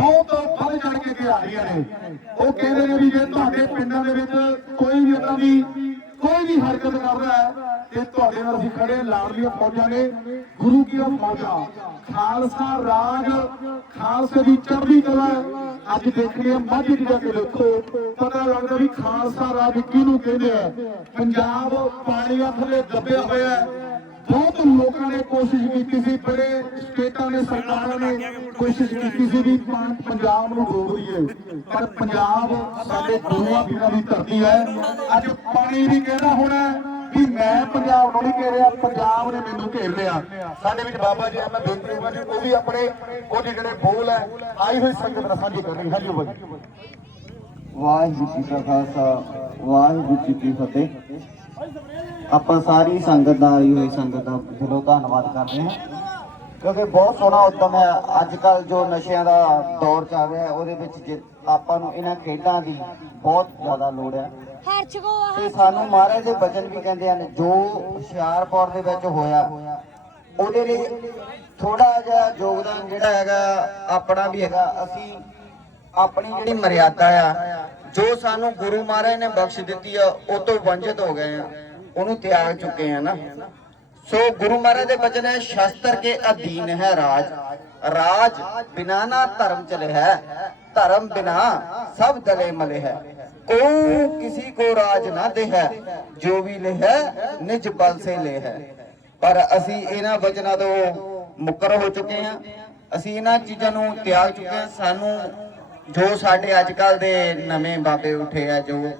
ਬਹੁਤ ਵੱਧ ਚੜ ਕੇ ਕੇ ਆ ਰਹੀਆਂ ਨੇ। ਉਹ ਕਹਿੰਦੇ ਨੇ ਵੀ ਜੇ ਤੁਹਾਡੇ ਪਿੰਡਾਂ ਦੇ ਵਿੱਚ ਕੋਈ ਵੀ ਇਦਾਂ ਦੀ, ਕੋਈ ਵੀ ਹਰਕਤ ਕਰਦਾ ਹੈ, ਤੇ ਤੁਹਾਡੇ ਨਾਲ ਅਸੀਂ ਖੜੇ ਲਾਡਲੀਆਂ ਫੌਜਾਂ ਨੇ, ਗੁਰੂ ਕੀ ਫੌਜਾਂ। ਖਾਲਸਾ ਰਾਜ, ਖਾਲਸੇ ਦੀ ਚੜ੍ਹਦੀ ਕਲਾ ਅੱਜ ਦੇਖੀਏ ਆ ਦੀ ਜਾ ਕੇ ਦੇਖੋ। ਪਤਾ ਲੱਗਦਾ ਵੀ ਖਾਲਸਾ ਰਾਜ ਕਿਹਨੂੰ ਕਹਿੰਦੇ ਆ। ਪੰਜਾਬ ਪਾਣੀਆਂ ਥੱਲੇ ਦੱਬਿਆ ਹੋਇਆ ਹੈ। ਬਹੁਤ ਲੋਕਾਂ ਨੇ ਕੋਸ਼ਿਸ਼ ਕੀਤੀ ਸੀ ਬੜੇ ਸਟੇਟਾਂ ਨੇ ਸਰਕਾਰਾਂ ਨੇ ਕੋਸ਼ਿਸ਼ ਕੀਤੀ ਸੀ ਵੀ ਪੰਜਾਬ ਨੂੰ ਡੋਬ ਦਈਏ। ਪਰ ਪੰਜਾਬ ਸਾਡੇ ਗੁਰੂਆਂ ਪੀਰਾਂ ਦੀ ਧਰਤੀ ਹੈ। ਅੱਜ ਪਾਣੀ ਵੀ ਕਹਿਣਾ ਹੋਣਾ ਵੀ ਮੈਂ ਪੰਜਾਬ ਨੂੰ ਨਹੀਂ ਘੇਰ ਰਿਹਾ ਪੰਜਾਬ ਨੇ ਮੈਨੂੰ ਘੇਰ ਲਿਆ। ਸਾਡੇ ਵਿੱਚ ਬਾਬਾ ਜੀ ਆ, ਮੈਂ ਬੇਨਤੀ ਕਰਾਂਗਾ ਜੀ ਉਹ ਵੀ ਆਪਣੇ ਉਹ ਜਿਹੜੇ ਬੋਲ ਹੈ ਆਈ ਹੋਈ ਸੰਗਤ ਨਾਲ ਸਾਂਝੀ ਕਰ ਰਹੀ ਹਾਂਜੀ ਬਾਈ ਵਾਹਿਗੁਰੂ ਜੀ ਕਾ ਖਾਲਸਾ ਵਾਹਿਗੁਰੂ ਜੀ ਕੀ ਫਤਿਹ। ਆਪਾਂ ਸਾਰੀ ਸੰਗਤ ਦਾ ਆਈ ਹੋਈ ਸੰਗਤ ਦਾ ਦਿਲੋਂ ਧੰਨਵਾਦ ਕਰਦੇ ਹਾਂ। ਕਿਉਂਕਿ ਬਹੁਤ ਸੋਹਣਾ ਉਦਮ ਹੈ। ਅੱਜ ਕੱਲ ਜੋ ਨਸ਼ਿਆਂ ਦਾ ਦੌਰ ਚੱਲ ਰਿਹਾ ਹੈ ਉਹਦੇ ਵਿੱਚ ਜੇ ਆਪਾਂ ਨੂੰ ਇਹਨਾਂ ਖੇਡਾਂ ਦੀ ਬਹੁਤ ਜ਼ਿਆਦਾ ਲੋੜ ਹੈ। ਤੇ ਸਾਨੂੰ ਮਹਾਰਾਜ ਦੇ ਬਚਨ ਵੀ ਕਹਿੰਦੇ ਹਨ ਜੋ ਹੁਸ਼ਿਆਰਪੁਰ ਦੇ ਵਿੱਚ ਹੋਇਆ ਉਹਦੇ ਲਈ ਥੋੜਾ ਜਿਹਾ ਯੋਗਦਾਨ ਜਿਹੜਾ ਹੈਗਾ ਆਪਣਾ ਵੀ ਹੈਗਾ। ਅਸੀਂ ਆਪਣੀ ਜਿਹੜੀ ਮਰਿਆਦਾ ਆ ਜੋ ਸਾਨੂੰ ਗੁਰੂ ਮਹਾਰਾਜ ਨੇ ਬਖਸ਼ ਦਿੱਤੀ ਆ ਉਹ ਤੋਂ ਵੰਚਿਤ ਹੋ ਗਏ ਆ। ਉਹਨੂੰ ਤਿਆਗ ਚੁੱਕੇ ਆ ਨਾ। ਸੋ ਗੁਰੂ ਮਹਾਰਾਜ ਦੇ ਬਚਨ ਹੈ, ਸ਼ਾਸਤਰ ਕੇ ਅਧੀਨ ਹੈ ਰਾਜ। ਰਾਜ ਬਿਨਾ ਨਾ ਧਰਮ ਚਲੇ ਹੈ, ਧਰਮ ਬਿਨਾ ਸਭ ਗਲੇ ਮਲੇ ਹੈ। ਕੋ ਕਿਸੇ ਕੋ ਰਾਜ ਨਾ ਦੇ ਹੈ, ਜੋ ਵੀ ਲੈ ਹੈ, ਨਿਜ ਬਲ ਸੇ ਲੈ ਹੈ। ਪਰ ਅਸੀਂ ਇਹਨਾਂ ਵਚਨਾਂ ਤੋਂ ਮੁਕਰ ਹੋ ਚੁੱਕੇ ਆ ਅਸੀਂ ਇਹਨਾਂ ਚੀਜ਼ਾਂ ਨੂੰ ਤਿਆਗ ਚੁੱਕੇ ਹਾਂ। ਸਾਨੂੰ ਜੋ ਸਾਡੇ ਅੱਜ ਕੱਲ ਦੇ ਨਵੇਂ ਬਾਬੇ ਉੱਠੇ ਆ, ਜੋ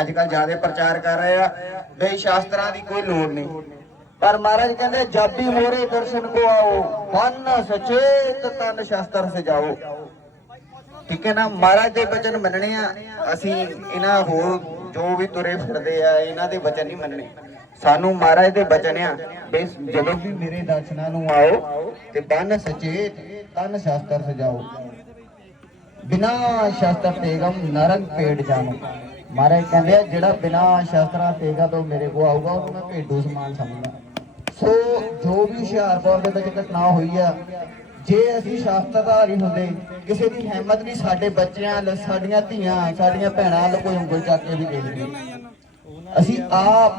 ਅੱਜ ਕੱਲ ਜ਼ਿਆਦਾ ਪ੍ਰਚਾਰ ਕਰ ਰਹੇ ਆ ਬਈ ਸ਼ਾਸਤਰਾਂ ਦੀ ਕੋਈ ਲੋੜ ਨਹੀਂ। ਪਰ ਮਹਾਰਾਜ ਕਹਿੰਦੇ, ਜਬ ਮੋਰੇ ਦਰਸ਼ਨ ਕੋ ਆਓ, ਮਨ ਸਚੇਤ ਤਨ ਸ਼ਾਸਤਰ ਸੇ ਠੀਕ ਹੈ ਨਾ, ਮਹਾਰਾਜ ਦੇ ਬਚਨ ਮੰਨਣੇ ਆ। ਅਸੀਂ ਇਹਨਾਂ ਹੋਰ ਜੋ ਵੀ ਤੁਰੇ ਫਿਰਦੇ ਆ, ਇਹਨਾਂ ਦੇ ਬਚਨ ਨਹੀਂ ਮੰਨਣੇ। ਸਾਨੂੰ ਮਹਾਰਾਜ ਦੇ ਬਚਨ ਆ ਬਈ ਜਦੋਂ ਵੀ ਮੇਰੇ ਦਰਸ਼ਨਾਂ ਨੂੰ ਆਓ, ਤੇ ਬੰਨ ਸਚੇਤ ਤਨ ਸ਼ਾਸਤਰ ਸਜਾਓ ਬਿਨਾ ਸ਼ਾਸਤਰ ਤੇਗਮ ਨਰਕ ਪੇੜ ਜਾਣੋ ਮਹਾਰਾਜ ਕਹਿੰਦੇ ਆ, ਜਿਹੜਾ ਬਿਨਾ ਸ਼ਾਸਤਰਾਂ ਤੇਗਾ ਤੋਂ ਮੇਰੇ ਕੋ ਆਊਗਾ, ਉਹਨੂੰ ਮੈਂ ਭੇਡੂ ਸਮਾਨ ਸਮਝਦਾ। ਸੋ ਜੋ ਵੀ ਹੁਸ਼ਿਆਰਪੁਰ ਦੇ ਵਿੱਚ ਘਟਨਾ ਹੋਈ ਆ, ਜੇ ਅਸੀਂ ਸ਼ਾਸਤਰਧਾਰੀ ਹੁੰਦੇ, ਕਿਸੇ ਦੀ ਹਿੰਮਤ ਨਹੀਂ ਸਾਡੇ ਬੱਚਿਆਂ ਸਾਡੀਆਂ ਧੀਆਂ, ਸਾਡੀਆਂ ਭੈਣਾਂ ਵੱਲ ਕੋਈ ਉਂਗਲ ਚੱਕ ਕੇ ਵੀ ਦੇਖਦੀ ਅਸੀਂ ਆਪ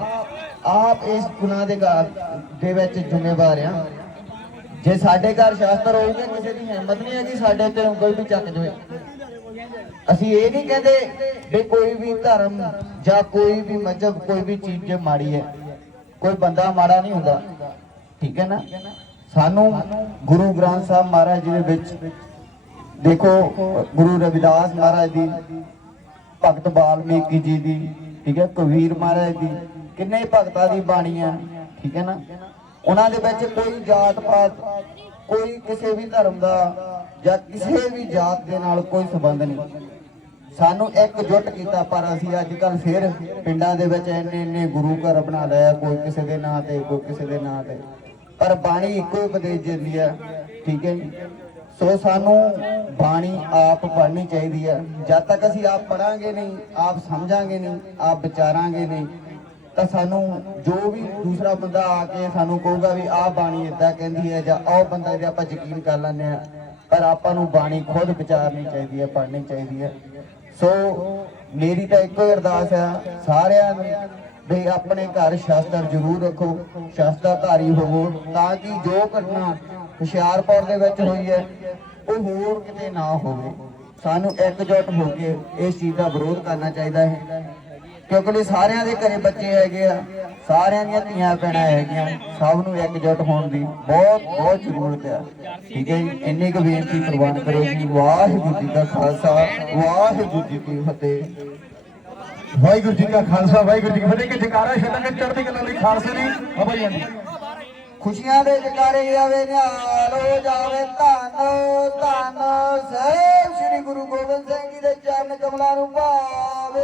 ਆਪ ਇਸ ਗੁਨਾਹ ਦੇ ਘਾ- ਦੇ ਵਿੱਚ ਜ਼ਿੰਮੇਵਾਰ ਆ। ਜੇ ਸਾਡੇ ਘਰ ਸ਼ਾਸਤਰ ਹੋਊਗੇ, ਕਿਸੇ ਦੀ ਹਿੰਮਤ ਨਹੀਂ ਹੈਗੀ, ਸਾਡੇ ਤੇ ਉਂਗਲ ਵੀ ਚੱਕ ਜਾਵੇ। ਅਸੀਂ ਇਹ ਨਹੀਂ ਕਹਿੰਦੇ ਵੀ ਕੋਈ ਵੀ ਧਰਮ ਜਾਂ ਕੋਈ ਵੀ ਮਜ਼ਹਬ, ਕੋਈ ਵੀ ਚੀਜ਼ ਜੇ ਮਾੜੀ ਹੈ, ਕੋਈ ਬੰਦਾ ਮਾੜਾ ਨਹੀਂ ਹੁੰਦਾ। ਠੀਕ ਹੈ ਨਾ? ਸਾਨੂੰ ਗੁਰੂ ਗ੍ਰੰਥ ਸਾਹਿਬ ਮਹਾਰਾਜ ਜੀ ਦੇ ਵਿੱਚ, ਦੇਖੋ, ਗੁਰੂ ਰਵਿਦਾਸ ਮਹਾਰਾਜ ਦੀ, ਭਗਤ ਬਾਲਮੀਕੀ ਜੀ ਦੀ, ਠੀਕ ਹੈ, ਕਬੀਰ ਮਹਾਰਾਜ ਦੀ, ਕਿੰਨੇ ਭਗਤਾਂ ਦੀ ਬਾਣੀ ਹੈ, ਠੀਕ ਹੈ ਨਾ? ਉਹਨਾਂ ਦੇ ਵਿੱਚ ਕੋਈ ਜਾਤ ਪਾਤ ਕੋਈ ਕਿਸੇ ਵੀ ਧਰਮ ਦਾ ਜਾਂ ਕਿਸੇ ਵੀ ਜਾਤ ਦੇ ਨਾਲ ਕੋਈ ਸੰਬੰਧ ਨਹੀਂ। ਸਾਨੂੰ ਇੱਕ ਜੁੱਟ ਕੀਤਾ, ਪਰ ਅਸੀਂ ਅੱਜ ਕੱਲ ਫਿਰ ਪਿੰਡਾਂ ਦੇ ਵਿੱਚ ਇੰਨੇ ਇੰਨੇ ਗੁਰੂ ਘਰ ਬਣਾ ਲਿਆ, ਕੋਈ ਕਿਸੇ ਦੇ ਨਾਂ ਤੇ, ਕੋਈ ਕਿਸੇ ਦੇ ਨਾਂ ਤੇ। ਪਰ ਬਾਣੀ ਇੱਕੋ ਹੀ ਉਪਦੇਸ਼ ਦਿੰਦੀ ਹੈ, ਠੀਕ ਹੈ ਜੀ? ਸੋ ਸਾਨੂੰ ਬਾਣੀ ਆਪ ਪੜ੍ਹਨੀ ਚਾਹੀਦੀ ਹੈ। ਜਦ ਤੱਕ ਅਸੀਂ ਆਪ ਪੜਾਂਗੇ ਨਹੀਂ, ਆਪ ਸਮਝਾਂਗੇ ਨਹੀਂ, ਆਪ ਵਿਚਾਰਾਂਗੇ ਨਹੀਂ ਤਾਂ ਸਾਨੂੰ ਜੋ ਵੀ ਦੂਸਰਾ ਬੰਦਾ ਆ ਕੇ ਸਾਨੂੰ ਕਹੂਗਾ ਵੀ ਆਹ ਬਾਣੀ ਇਦਾਂ ਕਹਿੰਦੀ ਹੈ ਜਾਂ ਉਹ ਬੰਦਾ ਦੇ ਆਪਾਂ ਯਕੀਨ ਕਰ ਲੈਂਦੇ ਆ ਪਰ ਆਪਾਂ ਨੂੰ ਬਾਣੀ ਖੁਦ ਵਿਚਾਰਨੀ ਚਾਹੀਦੀ ਹੈ, ਪੜ੍ਹਨੀ ਚਾਹੀਦੀ ਹੈ। ਸੋ ਮੇਰੀ ਤਾਂ ਇੱਕੋ ਹੀ ਅਰਦਾਸ ਹੈ, ਸਾਰਿਆਂ ਨੂੰ ਵੀ ਆਪਣੇ ਘਰ ਸ਼ਾਸਤਰ ਜ਼ਰੂਰ ਰੱਖੋ, ਸ਼ਾਸਤਰਧਾਰੀ ਹੋਵੋ, ਤਾਂ ਕਿ ਜੋ ਘਟਨਾ ਹੁਸ਼ਿਆਰਪੁਰ ਦੇ ਵਿੱਚ ਹੋਈ ਹੈ, ਉਹ ਹੋਰ ਕਿਤੇ ਨਾ ਹੋਵੇ। ਸਾਨੂੰ ਇਕਜੁੱਟ ਹੋ ਕੇ ਇਸ ਚੀਜ਼ ਦਾ ਵਿਰੋਧ ਕਰਨਾ ਚਾਹੀਦਾ ਹੈ। ਕਿਉਂਕਿ ਸਾਰਿਆਂ ਦੇ ਘਰੇ ਬੱਚੇ ਹੈਗੇ ਆ। ਸਾਰਿਆਂ ਦੀਆਂ ਧੀਆਂ ਭੈਣਾਂ ਹੈਗੀਆਂ। ਸਭ ਨੂੰ ਇਕਜੁੱਟ ਹੋਣ ਦੀ ਬਹੁਤ ਬਹੁਤ ਜ਼ਰੂਰਤ ਆ। ਠੀਕ ਹੈ ਜੀ? ਇੰਨੀ ਕੁ ਬੇਨਤੀ ਪ੍ਰਵਾਨ ਕਰੋ ਜੀ। ਵਾਹਿਗੁਰੂ ਜੀ ਦਾ ਖਾਲਸਾ, ਵਾਹਿਗੁਰੂ ਜੀ ਕੀ ਫਤਿਹ। ਵਾਹਿਗੁਰੂ ਜੀ ਕਾ ਖਾਲਸਾ, ਵਾਹਿਗੁਰੂ ਜੀ ਕੀ ਫਤਿਹ। ਕਿ ਜਕਾਰਾ ਛੱਡਾਂਗੇ, ਚੜ੍ਹਦੀ ਕਲਾ ਲਈ ਖਾਲਸੇ ਦੀ ਬਾਬਾ ਜੀ ਖੁਸ਼ੀਆਂ ਦੇ ਜਕਾਰੇ ਜਾਵੇ ਨਿਹਾਲ ਜਾਵੇ। ਧੰਨ ਧੰਨ ਸਾਹਿਬ ਸ੍ਰੀ ਗੁਰੂ ਗੋਬਿੰਦ ਸਿੰਘ ਜੀ ਦੇ ਚਰਨ ਕਮਲਾਂ ਨੂੰ ਭਾਵੇ।